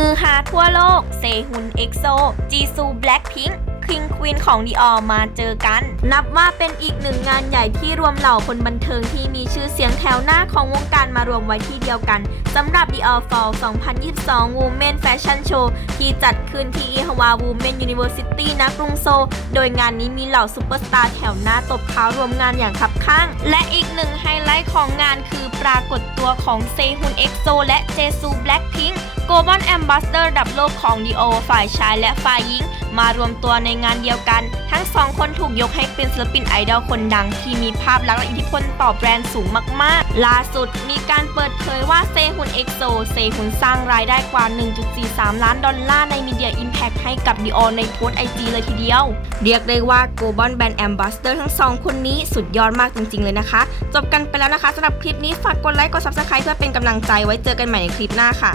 ือฮาทั่วโลก เซฮุนเอ็กโซ จีซูแบล็คพิงค์คิงควีนของดีออมาเจอกัน นับว่าเป็นอีกหนึ่งงานใหญ่ที่รวมเหล่าคนบันเทิงที่มีชื่อเสียงแถวหน้าของวงการมารวมไว้ที่เดียวกันสำหรับ Dior Fall 2022 Women Fashion Show ที่จัดขึ้นที่อิฮาวา Women University ณกรุงโซ โดยงานนี้มีเหล่าซูเปอร์สตาร์แถวหน้าตบเท้ารวมงานอย่างคับข้าง และอีกหนึ่งไฮไลท์ของงานคือปรากฏตัวของเซฮุนเอ็กโซและเจซูแบล็คพิงค์ Global Ambassador ระดับโลกของ Dior ฝ่ายชายและฝ่ายหญิง มารวมตัวในงานเดียวกัน ทั้งสองคนถูกยกให้เป็นศิลปินไอดอลคนดัง ที่มีภาพลักษณ์และอิทธิพลต่อแบรนด์สูงมากๆ ล่าสุดมีการเปิดเผยว่าเซฮุนเอ็กโซเซฮุนสร้างรายได้กว่า 1.43 ล้านดอลลาร์ในมีเดียอิมแพ t ให้กับ Dior ในโพสไอจีเลยทีเดียว เรียกได้ว่า Global Brand Ambassador ทั้งสองคนนี้สุดยอดมากจริง ๆ เลยนะคะ จบกันไปแล้วนะคะสำหรับคลิปนี้ฝากกดไลค์กด Subscribe เพื่อเป็นกำลังใจไว้เจอกันใหม่ในคลิปหน้าค่ะ